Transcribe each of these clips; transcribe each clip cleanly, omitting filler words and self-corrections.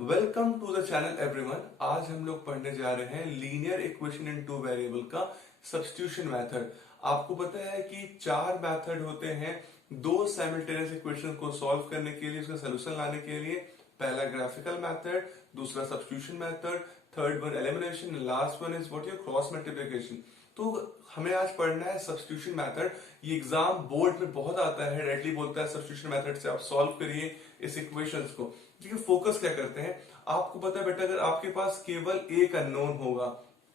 Welcome to the channel everyone. आज हम लोग पढ़ने जा रहे हैं linear equation in two variable का सब्स्टिट्यूशन मेथड। आपको पता है कि चार मेथड होते हैं दो साइमल्टेनियस इक्वेशन को सॉल्व करने के लिए, उसका सोल्यूशन लाने के लिए। पहला ग्राफिकल मेथड, दूसरा substitution method, third one elimination, last one is what your cross multiplication. तो हमें आज पढ़ना है सब्स्टिट्यूशन मेथड। ये एग्जाम बोर्ड में बहुत आता है, डायरेक्टली बोलता है सब्स्टिट्यूशन मेथड से आप सॉल्व करिए इस इक्वेशंस को। क्योंकि फोकस क्या करते हैं, आपको पता है बेटा, अगर आपके पास केवल एक अननोन होगा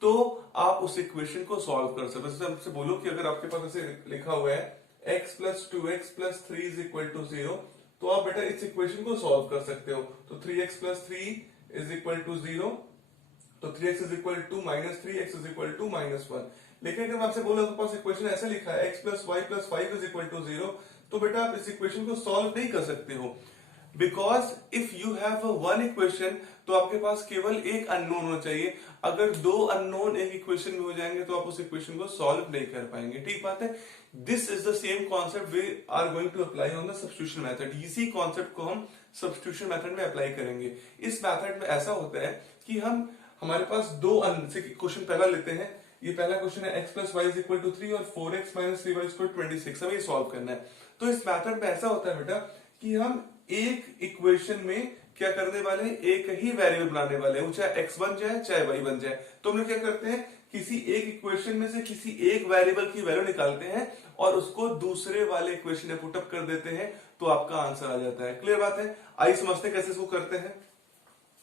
तो आप उस इक्वेशन को सॉल्व कर सकते हो। जैसे हमसे बोलो कि अगर आपके पास ऐसे लिखा हुआ है x plus 2x plus 3 is equal to 0, तो आप बेटा इस इक्वेशन को सॉल्व कर सकते हो। तो 3x plus 3 is equal to 0, तो 3x is equal to minus 3x is equal to minus 1। लेकिन अगर मैं आपसे बोला आपके पास इक्वेशन ऐसा लिखा है x plus y plus 5 is equal to 0, तो बेटा आप इस इक्वेशन को सॉल्व नहीं कर सकते हो। Because if you have one equation, तो आपके पास केवल एक अननोन होना चाहिए। अगर दो अननोन एक इक्वेशन में हो जाएंगे तो आप उस इक्वेशन को सॉल्व नहीं कर पाएंगे। ठीक बात है। This is the same concept we are going to apply on the substitution method. इसी कॉन्सेप्ट को हम सब्स्टिट्यूशन मेथड में अप्लाई करेंगे। इस मेथड में ऐसा होता है कि हमारे पास दो क्वेश्चन पहला लेते हैं। ये पहला क्वेश्चन है x plus y is equal to 3 और 4x माइनस 3y इक्वल 26। हमें ये सॉल्व करना है। तो इस मेथड में ऐसा होता है बेटा कि हम एक इक्वेशन में क्या करने वाले हैं, एक ही वेरिएबल बनाने वाले हैं, चाहे x बन जाए चाहे y बन जाए। तो हम लोग क्या करते हैं, किसी एक इक्वेशन में से किसी एक वेरिएबल की वैल्यू निकालते हैं और उसको दूसरे वाले इक्वेशन में पुटअप कर देते हैं, तो आपका आंसर आ जाता है। क्लियर बात है। आइए समझते हैं कैसे इसको करते हैं।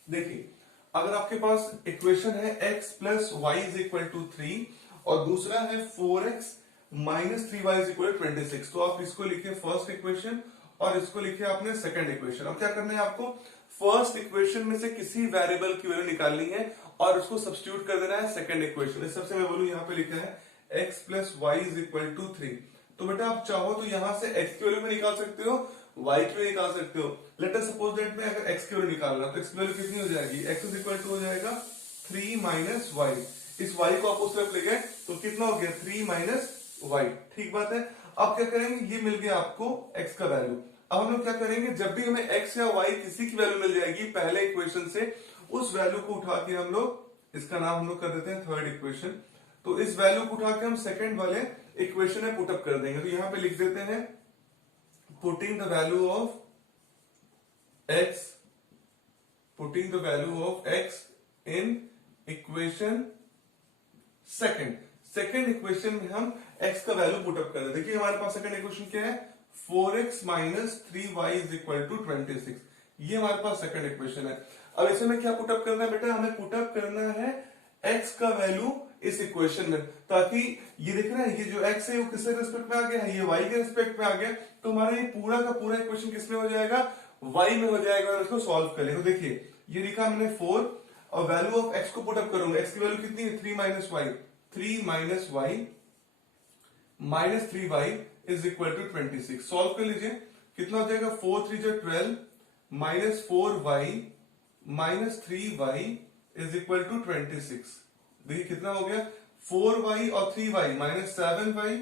देखिए, अगर आपके पास इक्वेशन है x plus y is equal to 3 और दूसरा है 4x minus 3y is equal to 26, तो आप इसको लिखिए फर्स्ट इक्वेशन और इसको लिखिए आपने सेकंड इक्वेशन। अब क्या करना है आपको, फर्स्ट इक्वेशन में से किसी वेरिएबल की वैल्यू निकालनी है और उसको सब्स्टिट्यूट कर देना है सेकंड इक्वेशन। इस सबसे मैं बोलूं, यहाँ पे लिखा है x plus y is equal to 3। तो बेटा आप चाहो तो यहां से x की वैल्यू भी निकाल सकते हो, y की वैल्यू निकाल सकते हो। लेट अस सपोज दैट मैं अगर x की वैल्यू निकालना, तो x की वैल्यू कितनी हो जाएगी, x इज इक्वल टू हो जाएगा 3 माइनस वाई। इस y को आप उस तरफ ले गए तो कितना हो गया, 3 माइनस वाई। ठीक बात है। अब क्या करेंगे, ये मिल गया आपको x का वैल्यू। अब हम लोग क्या करेंगे, जब भी हमें x या y किसी की वैल्यू मिल जाएगी पहले इक्वेशन से, उस वैल्यू को उठा के हम लोग, इसका नाम हम लोग कर देते हैं थर्ड इक्वेशन। तो इस वैल्यू को उठा के हम सेकंड वाले इक्वेशन में पुटअप कर देंगे। तो यहां पे लिख देते हैं putting the value of x, putting the value of x in equation second equation में हम x का वैल्यू पुटअप कर दें। देखिए हमारे पास सेकंड इक्वेशन क्या है, 4x minus 3y is equal to 26। ये हमारे पास सेकंड इक्वेशन है। अब इसे में क्या पुटअप करना है बेटा, हमें पुटअप करना है x का वैल्यू इस इक्वेशन में, ताकि ये देख रहे हैं ये जो x है वो किसके रिस्पेक्ट में आ गया है, ये y के रिस्पेक्ट में आ गया। तो हमारा ये पूरा का पूरा इक्वेशन किसमें हो जाएगा, y में हो जाएगा। और इसको सॉल्व करें तो देखिए ये लिखा मैंने 4 और वैल्यू ऑफ x को पुटअप करूंगा। x की वैल्यू कितनी है, 3 minus y, 3 minus y minus 3y is equal to 26। Solve कर लीजिए, कितना हो जाएगा, 4 3 जो 12 minus 4y minus 3y is equal to 26। देखिए कितना हो गया, 4y और 3y माइनस 7y,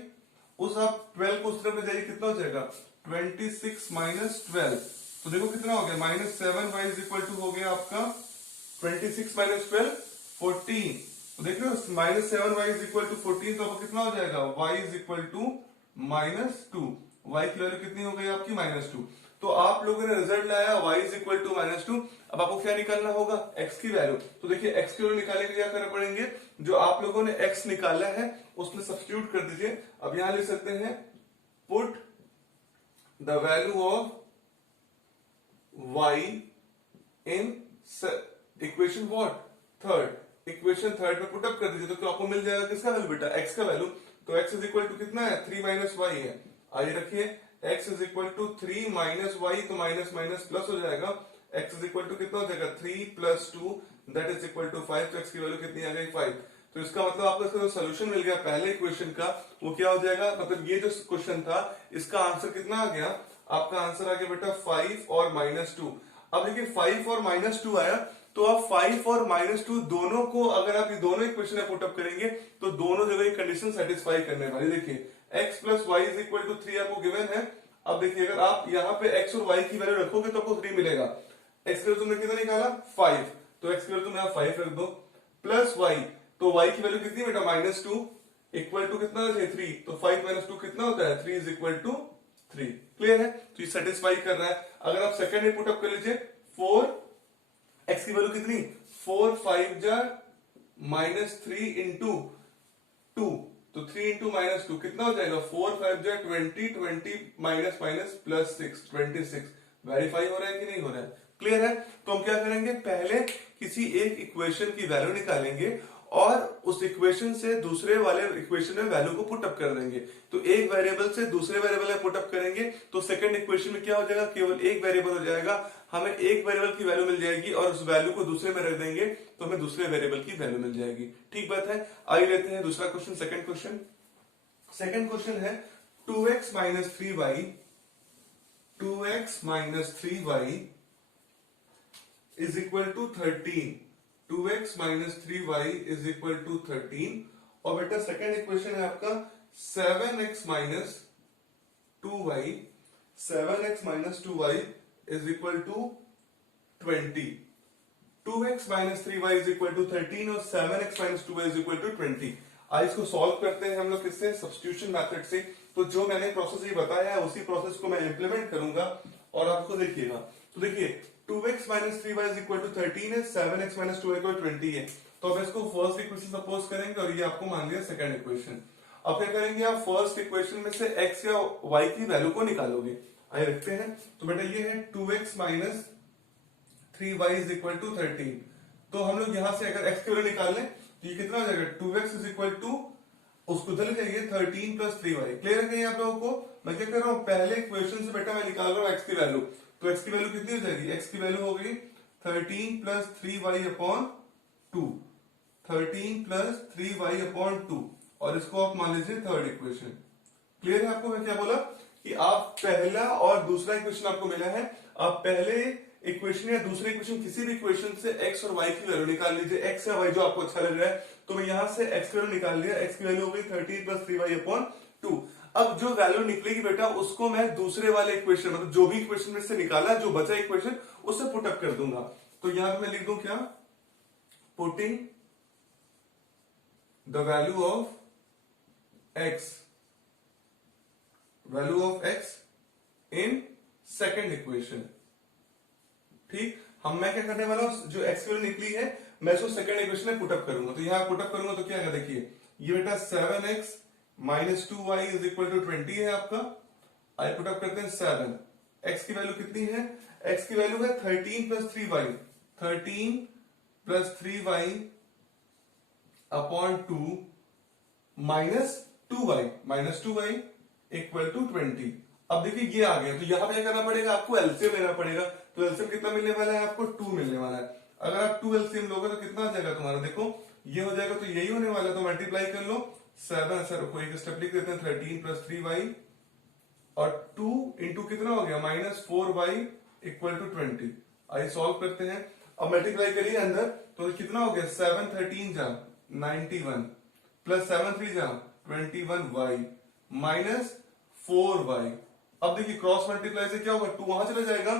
उस आप 12 को उस तरफ ले जाइए, कितना हो जाएगा 26 माइनस 12। तो देखो कितना हो गया, minus 7y is equal to हो गया आपका 26 माइनस 12 14। तो देख रहे हो minus 7y is equal to 14, तो आपको कितना हो जाएगा, y is equal to minus 2। y की वैल्यू कितनी हो गई आपकी, माइनस 2। तो आप लोगों ने रिजल्ट लाया y is equal to minus 2। अब आपको क्या निकालना होगा, x की वैल्यू। तो देखिए x की वैल्यू निकालने के लिए क्या करना पड़ेंगे, जो आप लोगों ने x निकाला है उसमें सब्स्टिट्यूट कर दीजिए। अब यहां लिख सकते हैं put the value of y in equation what, third equation third में पुटअप कर दीजिए। तो आपको मिल जाएगा किसका वैल्यू बेटा, x का वैल्यू। तो x इज इक्वल टू कितना है, 3 माइनस वाई है। आइए रखिए x is equal to 3 minus y, तो माइनस माइनस प्लस हो जाएगा। x इज इक्वल टू कितना हो जाएगा, 3 plus 2 that is equal to 5। तो x की वैल्यू कितनी आ गई, 5। तो इसका मतलब आपको इसका जो सोल्यूशन मिल गया पहले इक्वेशन का, वो क्या हो जाएगा, मतलब ये जो क्वेश्चन था इसका आंसर कितना आ गया, आपका आंसर आ गया बेटा 5 और माइनस 2। अब देखिए 5 और माइनस 2 आया, तो आप 5 और माइनस 2 दोनों को अगर आप ये दोनों इक्वेशन में पुटअप करेंगे तो दोनों जगह ये कंडीशन सेटिस्फाई करने वाली। देखिए x plus y is equal to 3 आपको गिवन है। अब देखिए अगर आप यहाँ पे x और y की वैल्यू रखोगे तो आपको 3 मिलेगा। एक्स की वैल्यू तुमने कितना निकाला 5, तो एक्स की वैल्यू तुम यहाँ 5 रख दो, प्लस वाई, तो वाई की वैल्यू कितनी बेटा -2, इक्वल टू कितना होता है 3, तो 5 - 2 कितना होता है 3 इज इक्वल टू 3। क्लियर है, तो ये सेटिस्फाई कर रहा है। अगर आप सेकंड में पुटअप कर लीजिए 4, एक्स की वैल्यू कितनी 4 5 जा -3 इंटू 2, तो 3 इंटू -2 कितना हो जाएगा 4 5 जा 20, 20 माइनस माइनस प्लस 6 26। वेरीफाई हो रहा है कि नहीं हो रहा है? क्लियर है। तो हम क्या करेंगे, पहले किसी एक इक्वेशन की वैल्यू निकालेंगे और उस इक्वेशन से दूसरे वाले इक्वेशन में वैल्यू को पुटअप कर देंगे। तो एक वेरिएबल से दूसरे वेरिएबल में पुटअप करेंगे तो सेकंड इक्वेशन में क्या हो जाएगा, केवल एक वेरिएबल हो जाएगा, हमें एक वेरिएबल की वैल्यू मिल जाएगी और उस वैल्यू को दूसरे में रख देंगे तो हमें दूसरे वेरिएबल की वैल्यू मिल जाएगी। ठीक बात है। आइए लेते हैं दूसरा question, second question. Second question है 2x - 3y 2x - 3y is equal to 13। 2x - 3y is equal to 13। और बेटा सेकंड इक्वेशन है आपका 7x - 2y 7x - 2y is equal to 20। 2x - 3y is equal to 13 और 7x - 2y is equal to 20। आज इसको solve करते हैं हम लोग किससे, सब्स्टिट्यूशन मेथड से। तो जो मैंने प्रोसेस ये बताया है उसी प्रोसेस को मैं इंप्लीमेंट करूंगा और आपको देखिएगा। तो देखिए 2x - 3y is equal to 13 है, 7x - 2y इक्वल 20 है। तो अब इसको फर्स्ट इक्वेशन सपोज करेंगे और ये आपको मान लिया सेकंड इक्वेशन। अब क्या करेंगे, आप फर्स्ट इक्वेशन में से x या y की वैल्यू को निकालोगे। आइए रखते हैं। तो बेटा ये है 2x - 3y is equal to 13। तो हम लोग यहां से अगर x की वैल्यू निकाल लें तो ये कितना हो जाएगा 2x इज इक्वल टू, उसको उधर जाइए 13 + 3y। क्लियर है आप लोगों को? मैं क्या कर रहा हूं, पहले इक्वेशन से बेटा मैं निकाल रहा हूं x की वैल्यू। तो x की वैल्यू कितनी हो जाएगी, x की वैल्यू हो गई 13 + 3y अपॉन 2, 13 + 3y अपॉन 2, और इसको आप मान लीजिए थर्ड इक्वेशन। क्लियर है आपको मैं क्या बोला कि आप पहला और दूसरा इक्वेशन आपको मिला है, आप पहले इक्वेशन या दूसरे इक्वेशन किसी भी इक्वेशन से x और y की वैल्यू निकाल लीजिए, x या y जो आपको अच्छा लग रहा है। तो मैं यहां से x की वैल्यू निकाल लिया, x की वैल्यू हो गई 13 + 3y अपॉन 2। अब जो वैल्यू निकलेगी बेटा उसको मैं दूसरे वाले इक्वेशन, मतलब जो भी इक्वेशन में से निकाला, जो बचा इक्वेशन उससे पुटअप कर दूंगा। तो यहां पे मैं लिख दूं क्या, putting the value of x, value of x in second equation. ठीक, मैं क्या करने वाला हूं, जो x की वैल्यू निकली है मैं इसको सेकंड इक्वेशन में पुटअप करूंगा। तो यहां पुटअप करूंगा तो क्या है, देखिए ये बेटा 7x - 2y is equal to 20 है आपका। आई पुटअप करते हैं 7, x की वैल्यू कितनी है, x की वैल्यू है 13 + 3y, 13 + 3y upon 2 -2y equal to 20। अब देखिए ये आ गया, तो यहां पे क्या करना पड़ेगा, आपको एलसीएम लेना पड़ेगा। तो एलसीएम कितना मिलने वाला है आपको, 2 मिलने वाला है। अगर आप 2 एलसीएम लोगे तो कितना आ जाएगा तुम्हारा, देखो ये हो जाएगा, तो यही होने वाला है। तो मल्टीप्लाई कर लो 7, सर कोई एक स्टेप लिख देते हैं, 13 + 3y और 2 इंटू कितना हो गया -4y इक्वल टू 20। आइए सॉल्व करते हैं। अब मल्टीप्लाई करिए अंदर, तो कितना हो गया 7 13 जा 91 प्लस 7 3 जा 21y माइनस 4y। अब देखिए क्रॉस मल्टीप्लाई से क्या होगा, 2 वहां चला जाएगा,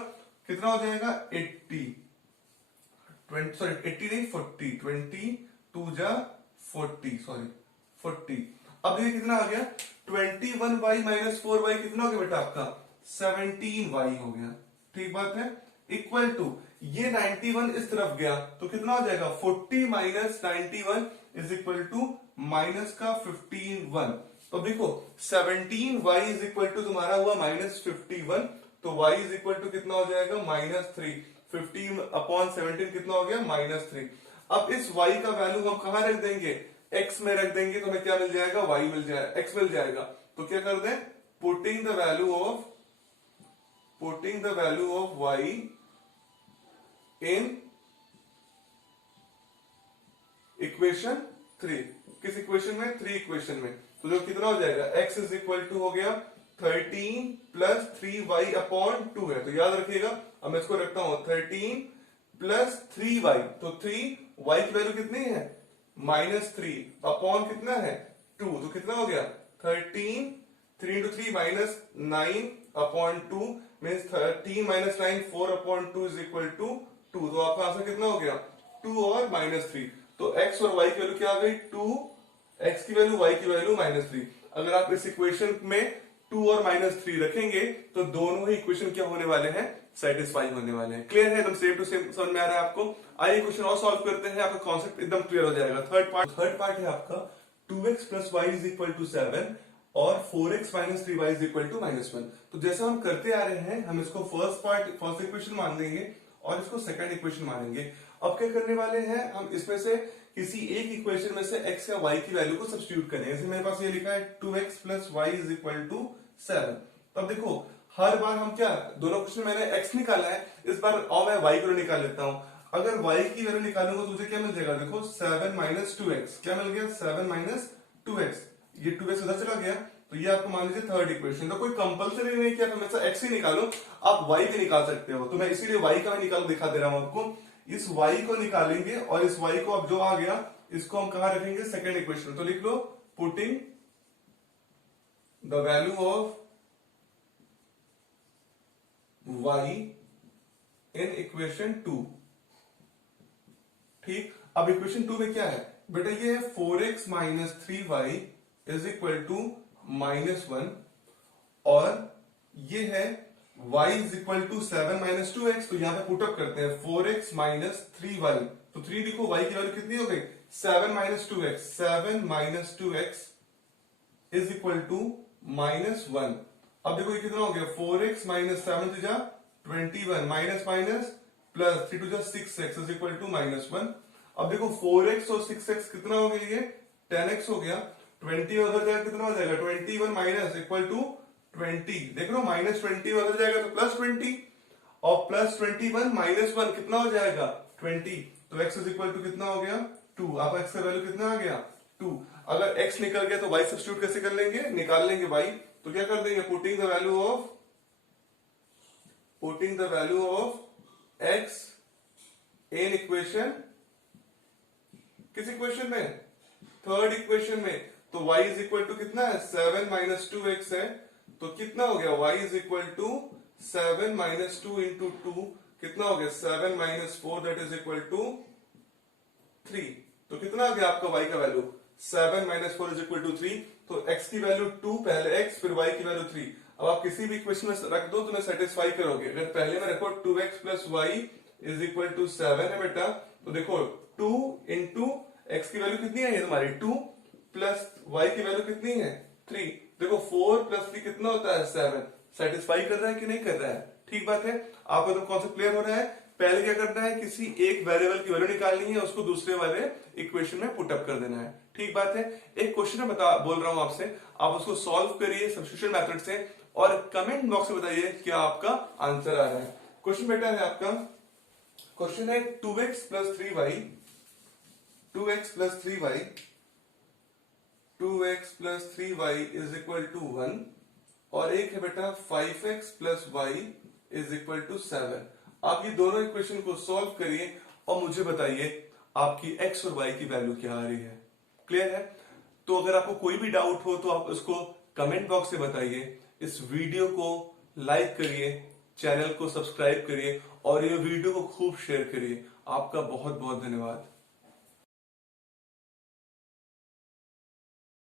कितना हो जाएगा 80, 80 नहीं 40, 20 2 जा 40, सॉरी 40। अब देखिए कितना आ गया 21y माइनस 4y कितना हो गया बेटा आपका 17y हो गया। ठीक बात है, इक्वल टू ये 91 इस तरफ गया तो कितना हो जाएगा 40 minus 91 is equal to minus का 15 तो देखो 17y इज इक्वल टू तुम्हारा हुआ -51, तो y इज इक्वल टू कितना हो जाएगा -3, 15 अपॉन 17 कितना हो गया -3। अब इस y का वैल्यू हम कहां रख देंगे, x में रख देंगे, तो हमें क्या मिल जाएगा y मिल जाएगा, x मिल जाएगा। तो क्या कर दें, putting the value of y in equation 3। किस इक्वेशन में, 3 इक्वेशन में। तो जो कितना हो जाएगा x इज इक्वल टू हो गया 13 प्लस 3y अपॉन 2 है, तो याद रखिएगा। अब मैं इसको रखता हूं 13 प्लस 3y, तो 3y की वैल्यू कितनी है -3 अपॉन कितना है 2, तो कितना हो गया 13, 3 into 3 -9 upon 2 means 13 - 9 4/2 is equal to 2। तो आपका आंसर कितना हो गया 2 और -3। तो x और y की वैल्यू क्या आ गई 2, x की वैल्यू y की वैल्यू -3। अगर आप इस इक्वेशन में 2 और -3 रखेंगे तो दोनों ही इक्वेशन क्या होने वाले हैं सेटिस्फाई होने वाले हैं। क्लियर है एकदम सेम टू सेम समझ में आ रहा है आपको। आइए क्वेश्चन और सॉल्व करते हैं, आपका कॉन्सेप्ट एकदम क्लियर हो जाएगा। थर्ड पार्ट है आपका 2x + y = 7 और 4x - 3y = -1। तो जैसा हम करते आ रहे हैं हम इसको फर्स्ट इक्वेशन मान लेंगे और इसको सेकंड इक्वेशन मानेंगे। अब क्या करने वाले हैं हम इसमें से किसी एक इक्वेशन में से x या y की वैल्यू को सब्स्टिट्यूट करें। जैसे मेरे पास ये लिखा है 2x + y = 7। तब देखो हर बार हम क्या दोनों क्वेश्चन मैंने x निकाला है, इस बार और मैं y को निकाल लेता हूं। अगर y की वैल्यू निकालूंगा तो मुझे क्या मिल जाएगा देखो 7 - 2x। क्या मिल गया 7 - 2x। ये 2x उधर चला गया तो ये आपको मान लीजिए थर्ड इक्वेशन। तो कोई कंपलसरी नहीं कि आप हमेशा x ही निकालो, आप y भी निकाल सकते हो। तो मैं इसीलिए y का निकाल दिखा दे रहा हूं आपको। इस y को निकालेंगे और इस y को अब जो आ गया इसको हम कहां रखेंगे सेकंड इक्वेशन। तो लिख लो putting the value of y in equation 2। ठीक, अब इक्वेशन 2 में क्या है बेटा, ये है 4x - 3y = -1 और ये है y = 7 - 2x। तो यहां पे पुटअप करते हैं 4x - 3y। तो 3 देखो y की वैल्यू कितनी हो गई 7 - 2x। 7 - 2x = -1। अब देखो ये कितना हो गया 4x - 7 to 21 minus minus plus 3 to 6x = -1। अब देखो 4x और 6x कितना हो गया ये 10x हो गया। 20 उधर जाएगा कितना हो जाएगा 21 माइनस इक्वल टू 20। देख लो -20 उधर जाएगा तो +20 और +21 -1 कितना हो जाएगा 20। तो x = कितना हो गया 2। अब x का वैल्यू कितना आ गया 2। अगर x निकल गया तो y सब्स्टिट्यूट कैसे कर लेंगे, निकाल लेंगे y। तो क्या कर देंगे putting the value of x in equation, किस इक्वेशन में थर्ड इक्वेशन में। तो y = कितना है 7 - 2x है। तो कितना हो गया y = 7 - 2 × 2 कितना हो गया 7 - 4 दैट इज इक्वल टू 3। तो कितना आ गया आपका y का वैल्यू 7 - 4 = 3। तो x की वैल्यू 2 पहले x फिर y की वैल्यू 3। अब आप किसी भी इक्वेशन में रख दो तो मैं सेटिस्फाई करोगे। अगर पहले में रखो 2x + y = 7 है बेटा, तो देखो 2 × x की वैल्यू कितनी है तुम्हारी 2 प्लस y की वैल्यू कितनी है 3। देखो 4 + 3 कितना होता है 7। सेटिस्फाई कर रहा है कि नहीं कर रहा है, ठीक बात है। आपको तो कॉन्सेप्ट क्लियर हो रहा है। पहले क्या करना है किसी एक वेरिएबल की वैल्यू निकालनी है, उसको दूसरे वाले इक्वेशन में पुटअप कर देना है, ठीक बात है। एक क्वेश्चन मैं बोल रहा हूं आपसे, आप उसको सॉल्व करिए सब्स्टिट्यूशन मेथड से और कमेंट बॉक्स में बताइए क्या आपका आंसर आ रहा है। क्वेश्चन बेटा है आपका, क्वेश्चन है 2x + 3y = 1 और एक है बेटा 5x + y = 7। आप ये दोनों इक्वेशन को सॉल्व करिए और मुझे बताइए आपकी x और y की वैल्यू क्या आ रही है। क्लियर है। तो अगर आपको कोई भी डाउट हो तो आप उसको कमेंट बॉक्स से बताइए। इस वीडियो को लाइक करिए, चैनल को सब्सक्राइब करिए और ये वीडियो को खूब शेयर करिए। आपका बहुत बहुत धन्यवाद।